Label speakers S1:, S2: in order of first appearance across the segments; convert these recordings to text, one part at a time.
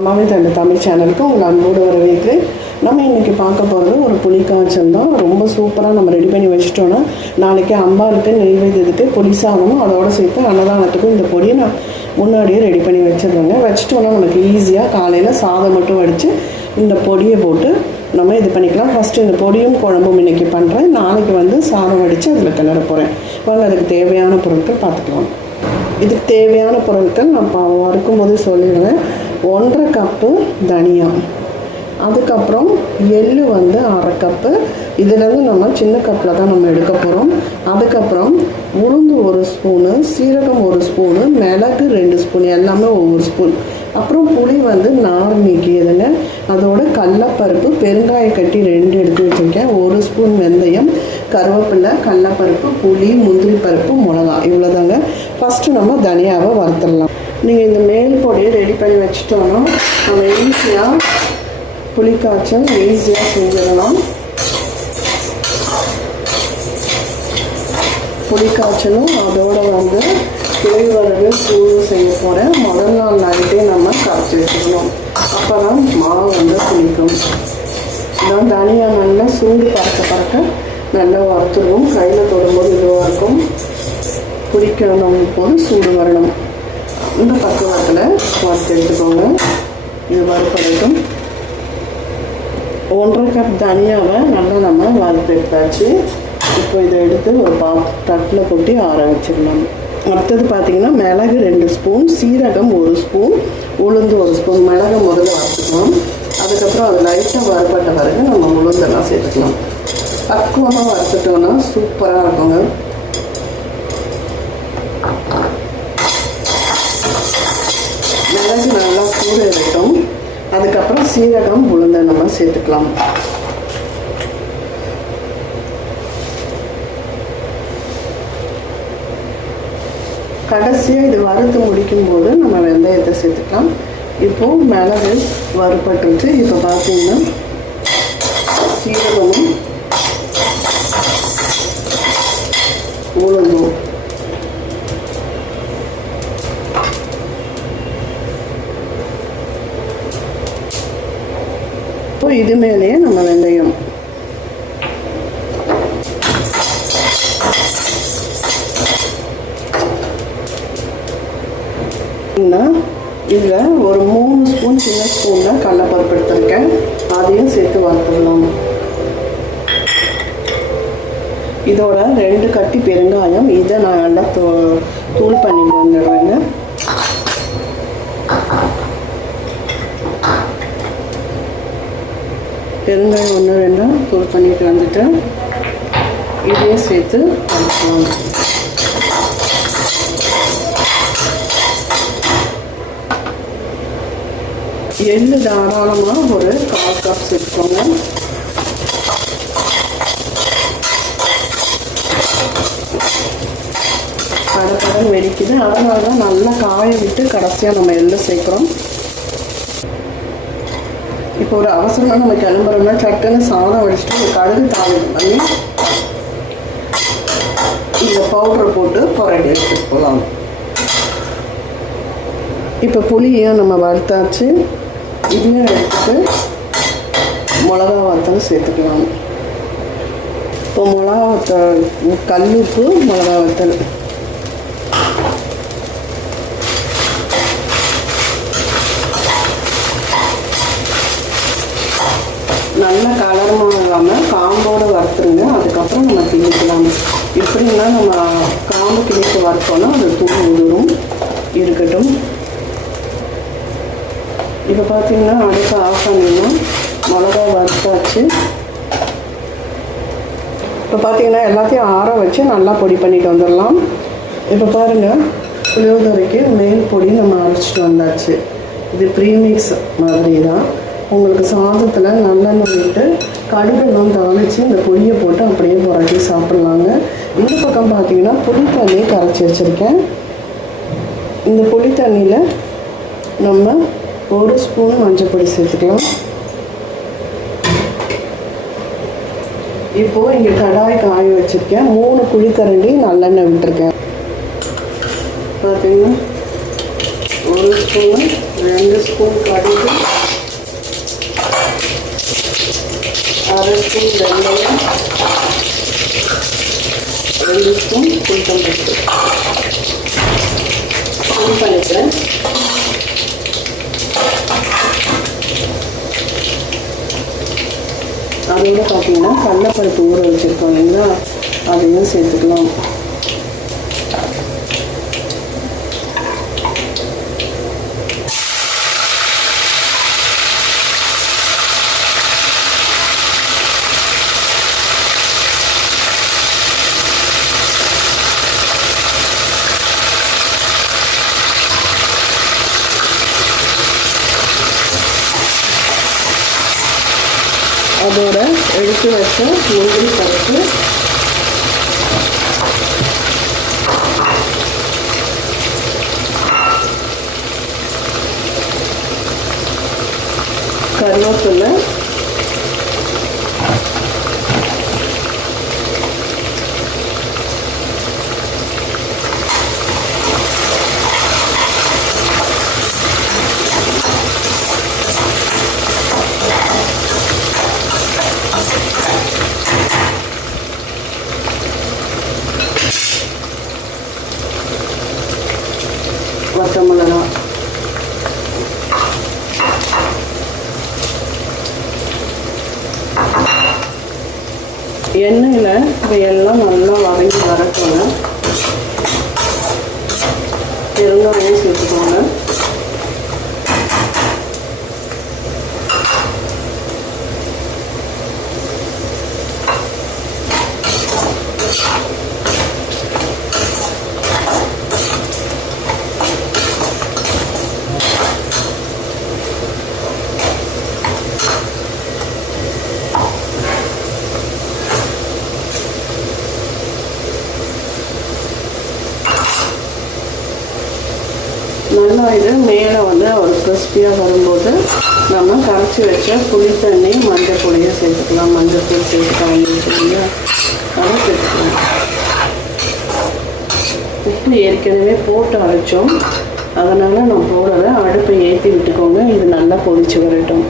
S1: அம்மாவே தந்த தமிழ் சேனலுக்கு உங்கள் அன்போடு வரவேற்கிறேன் நம்ம இன்னைக்கு பார்க்க போகிறது ஒரு புளிக்காய்ச்சல் தான். ரொம்ப சூப்பராக நம்ம ரெடி பண்ணி வச்சுட்டோன்னா நாளைக்கு அம்பாளுக்கு நெய்வேத்தியத்துக்கு புளி சாதமும் அதோட சேர்த்து அன்னதானத்துக்கும் இந்த பொடியை நான் முன்னாடியே ரெடி பண்ணி வச்சிருந்தேங்க வச்சுட்டோன்னா நமக்கு ஈஸியாக காலையில் சாதம் மட்டும் வடித்து இந்த பொடியை போட்டு நம்ம இது பண்ணிக்கலாம். ஃபஸ்ட்டு இந்த பொடியும் குழம்பும் இன்னைக்கு பண்ணுறேன் நாளைக்கு வந்து சாதம் வடித்து அதில் கிளற போகிறேன் வாங்க அதுக்கு தேவையான பொருட்கள் பார்த்துக்கலாம். இதுக்கு தேவையான பொருட்கள் நான் பா வறுக்கும்போது சொல்லிடுவேன் ஒன்றரை கப்பு தனியா. அதுக்கப்புறம் எள்ளு வந்து அரை கப்பு. இதுலேருந்து நம்ம சின்ன கப்பில் தான் நம்ம எடுக்க போகிறோம். அதுக்கப்புறம் உளுந்து ஒரு ஸ்பூனு சீரகம் ஒரு ஸ்பூனு மிளகு ரெண்டு ஸ்பூன் எல்லாமே ஒவ்வொரு ஸ்பூன். அப்புறம் புளி வந்து நார் நீக்கியதுங்க அதோட கடலப்பருப்பு பெருங்காய கட்டி ரெண்டு எடுத்து வச்சுருக்கேன். ஒரு ஸ்பூன் வெந்தயம் கருவேப்பிலை கடலப்பருப்பு புளி முந்திரி பருப்பு மிளகா இவ்வளோதாங்க. ஃபஸ்ட்டு நம்ம தனியாவை வறுத்துடலாம். நீங்கள் இந்த மேல் பொடியை ரெடி பண்ணி வச்சிட்டோன்னா நம்ம ஈஸியாக புளிக்காய்ச்சல் ஈஸியாக செஞ்சிடலாம். புளிக்காய்ச்சலும் அதோட வந்து கேழ்வரகு கூழ் செய்ய போகிறேன் முதல் நாள் நைட்டே நம்ம காய்ச்சி வச்சுக்கணும். அப்போ தான் மாவு வந்து புளிக்கும். இதான் தனியாக நல்லா சூடு பறக்க பறக்க நல்லா வறுத்துருவோம். கையில் தொடும்போது இதுவாக இருக்கும். புளிக்கணும் போது சூடு வரணும். இந்த பக்குவத்தில் வறுத்து எடுத்துக்கோங்க. இது வறுப்படைக்கும் ஒன்றரை கப் தனியாவை நல்லா நம்ம வறுத்து எடுத்தாச்சு. இப்போ இதை எடுத்து ஒரு பா தட்டில் கொட்டி ஆற வச்சிடலாம். அடுத்தது பார்த்தீங்கன்னா மிளகு ரெண்டு ஸ்பூன் சீரகம் ஒரு ஸ்பூன் உளுந்து ஒரு ஸ்பூன் மிளகு முதல்ல வறுத்துக்கலாம். அதுக்கப்புறம் அது லைட்டாக வறுபட்ட பிறகு நம்ம உளுந்தெல்லாம் சேர்த்துக்கலாம். பக்குவமாக வறுத்துட்டோம்னா சூப்பராக இருக்குங்க மிளகு நல்லா சூடு இருக்கட்டும் அதுக்கப்புறம் சீரகம் உளுந்தை நம்ம சேர்த்துக்கலாம். கடைசியாக இது வறுத்து முடிக்கும் போது நம்ம வெந்தயத்தை சேர்த்துக்கலாம். இப்போ மிளகு வறுபட்டுருச்சு. இப்போ பார்த்தீங்கன்னா சீரகமும் உளுந்தும். இப்போ இது மேலேயே நம்ம வெந்தயம். இதில் ஒரு மூணு ஸ்பூன் சின்ன ஸ்பூனில் கடலப்பருப்பு எடுத்திருக்கேன். அதையும் சேர்த்து வறுத்துடலாம் இதோட ரெண்டு கட்டி பெருங்காயம் இதை நான் நல்லா தூள் பண்ணி பெருங்காயம் ஒன்று ரெண்டும் தூள் பண்ணிட்டு வந்துட்டு இதையும் சேர்த்து வறுக்கலாம் எள்ளு தாராளமாக ஒரு கால் கப் சேர்த்துக்கோங்க. கடற்கடன் வெடிக்குது. அதனால தான் நல்லா காய விட்டு கடைசியாக நம்ம எள்ளு சேர்க்குறோம். இப்போ ஒரு அவசரமாக நம்ம கிளம்புறோம்னா சட்டுன்னு சாதம் வடிச்சிட்டு ஒரு கடுகு தாளிப்பு பண்ணி இந்த பவுடரை போட்டு புரட்டி எடுத்துட்டு போகலாம் இப்போ புளியும் நம்ம வறுத்தாச்சு. இதையும் எடுத்துட்டு மிளகா வத்தல் சேர்த்துக்கலாம். இப்போ மிளகா வத்தல் கல்லுப்பு மிளகா வத்தல் நம்ம காம்பு கிண்டிட்டு வறுத்தோம்னா அது தூள் உதிரும் இருக்கட்டும். இப்போ பார்த்தீங்கன்னா அடுப்பு ஆஃப் பண்ணிடணும். மிளகா வறுத்தாச்சு. இப்போ பார்த்தீங்கன்னா எல்லாத்தையும் ஆற வச்சு நல்லா பொடி பண்ணிட்டு வந்துடலாம். இப்போ பாருங்கள் புளியோதரைக்கு மேல் பொடி நம்ம அரைச்சிட்டு வந்தாச்சு. இது ப்ரீமிக்ஸ் மாதிரி தான் உங்களுக்கு சாதத்தில் நல்லெண்ணெய் விட்டு கடுகுலாம் தாளித்து இந்த பொடியை போட்டு அப்படியே புரட்டி சாப்பிட்லாங்க. இந்த பக்கம் பார்த்தீங்கன்னா புளி தண்ணி கரைச்சி வச்சுருக்கேன். இந்த புளி தண்ணியில் நம்ம ஒரு ஸ்பூன் மஞ்சள் பொடி சேர்த்துக்கலாம். இப்போது இங்கே கடாய் காய வச்சுருக்கேன். மூணு குழிக்கரண்டி நல்லெண்ணெய் விட்டுருக்கேன். பார்த்தீங்கன்னா ஒரு ஸ்பூன் ரெண்டு ஸ்பூன் கடுகு அரை ஸ்பூன் வெந்தயம் ரெண்டு ஸ்பூன் குளுத்தம்பருப்பு ஸ்பூன் பண்ணிக்கிறேன் அதோட பார்த்தீங்கன்னா கடலைப்பருப்பு ஊற வச்சுருக்கோம் இல்லைங்களா? அதையும் சேர்த்துக்கலாம். அதோட எடுத்து வச்ச முந்திரி பருப்பு கருவேப்பிலை பச்சை மிளகா எண்ணெயில் இதையெல்லாம் நல்லா வதங்கி வரட்டோங்க பெருங்காயம் சேர்த்துக்கோங்க. நல்லா இது மேலே வந்து ஒரு கிறிஸ்பியாக வரும்போது நம்ம கரைச்சி வச்ச புளி தண்ணி மஞ்சள் பொடியும் சேர்த்துக்கலாம். மஞ்சள் தூள் சேர்த்துக்கலாம் இல்லையா அதை சேர்த்துக்கலாம். உப்பு ஏற்கனவே போட்டு அரைச்சோம். அதனால் நான் போடலை அடுப்பை ஏற்றி விட்டுக்கோங்க. இது நல்லா கொதிச்சு வரட்டும்.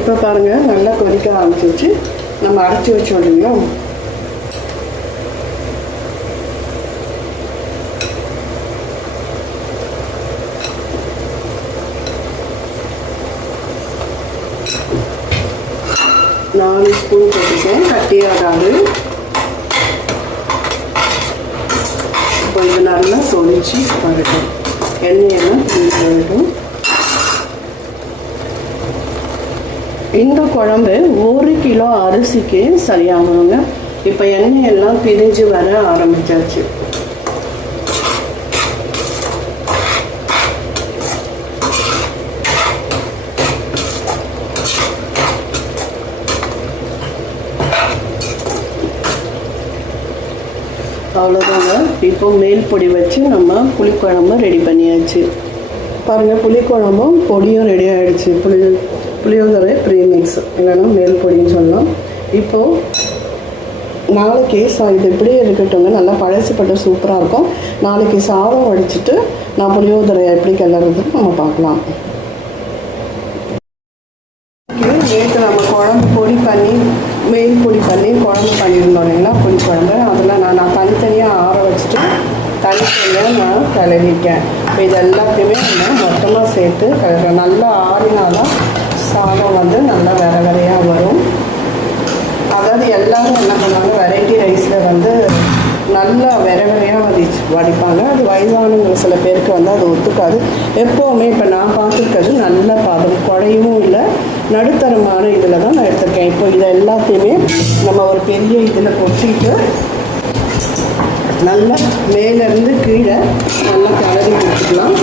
S1: இப்போ பாருங்கள் நல்லா கொதிக்க ஆரம்பிச்சிச்சு நம்ம அரைச்சி வச்சோம் இல்லைங்களா? நாலு ஸ்பூன் போட்டுருக்கேன். கட்டியாகாது இப்போ இது நல்லா தொளிச்சு வரட்டும். எண்ணெயெல்லாம் பிரிஞ்சு வரட்டும். இந்த குழம்பு ஒரு கிலோ அரிசிக்கு சரியாகணுங்க இப்போ எண்ணெயெல்லாம் பிரிஞ்சு வர ஆரம்பிச்சாச்சு. அவ்வளோதாங்க இப்போ மேல் பொடி வச்சு நம்ம புளிக்குழம்பு ரெடி பண்ணியாச்சு. பாருங்கள் புளிக்குழம்பும் பொடியும் ரெடி ஆகிடுச்சு புளி புளியோதரை ப்ரீமிக்ஸ் இல்லைன்னா மேல் பொடின்னு சொல்லலாம். இப்போது நாளைக்கு சா இது இப்படியே இருக்கட்டுங்க நல்லா பழசுப்பட்ட சூப்பராக இருக்கும். நாளைக்கு சாதம் வடிச்சிட்டு நான் புளியோதரை எப்படி கிளறதுன்னு நம்ம பார்க்கலாம் நேற்று நம்ம குழம்பு பொடி பண்ணி மெயின் பொடி பண்ணி குழம்பு பண்ணியிருந்தோம் இல்லைங்களா புளி குழம்பு அதில் நான் நான் தனித்தனியாக ஆற வச்சுட்டு கழுவிக்கேன் இப்போ இது எல்லாத்தையுமே நம்ம மொத்தமாக சேர்த்து கழுவுறேன் நல்லா ஆறினாதான் சாதம் வந்து நல்லா வேற வேறையாக வரும். அதாவது எல்லாரும் என்ன பண்ணுவாங்க வெரைட்டி ரைஸில் வந்து நல்லா வெற வெறையாக வடிச்சு வடிப்பாங்க. அது வயதானவங்க சில பேருக்கு வந்து அது ஒத்துக்காது. எப்போவுமே இப்போ நான் பார்த்துருக்கிறது நல்ல பாதம் குறையவும் இல்லை. நடுத்தரமான இதில் தான் நான் எடுத்திருக்கேன். இப்போ இதை எல்லாத்தையுமே நம்ம ஒரு பெரிய இதில் கொட்டிட்டு நல்லா மேலேருந்து கீழே நல்லா கலரி கொடுத்துக்கலாம்.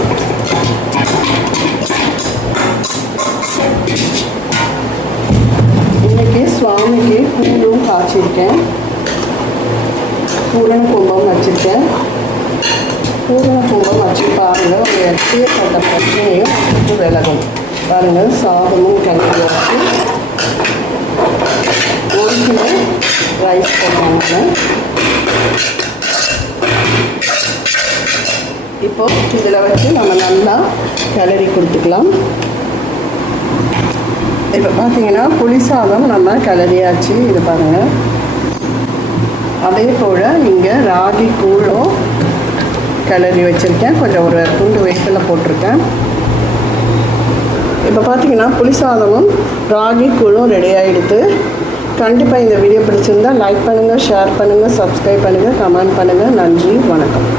S1: இன்னைக்கு சுவாமிக்கு பூவும் காய்ச்சிருக்கேன். பூரண கும்பம் வச்சுருக்கேன். பூரண கும்பம் வச்சு பாருங்கள் ஒரு ஏற்பட்ட பிரச்சனையும் விலகும். பாருங்கள் சாதமும் கிளம்பி வச்சு ஒரு கிலோ ரைஸ் போட்டாங்க. இப்போ இதில் வச்சு நம்ம நல்லா கிளறி கொடுத்துக்கலாம். இப்போ பார்த்தீங்கன்னா புளி சாதம் நம்ம கிளறியாச்சு. இது பாருங்கள் அதே போல் இங்கே ராகி கூழும் கிளறி வச்சுருக்கேன். கொஞ்சம் ஒரு துண்டு வெயிட்டில் போட்டிருக்கேன். இப்போ பார்த்தீங்கன்னா புளி சாதமும் ராகி கூழும் ரெடி ஆகிடுது கண்டிப்பாக இந்த வீடியோ பிடிச்சிருந்தால் லைக் பண்ணுங்கள் ஷேர் பண்ணுங்கள் சப்ஸ்கிரைப் பண்ணுங்கள் கமெண்ட் பண்ணுங்கள் நன்றி வணக்கம்.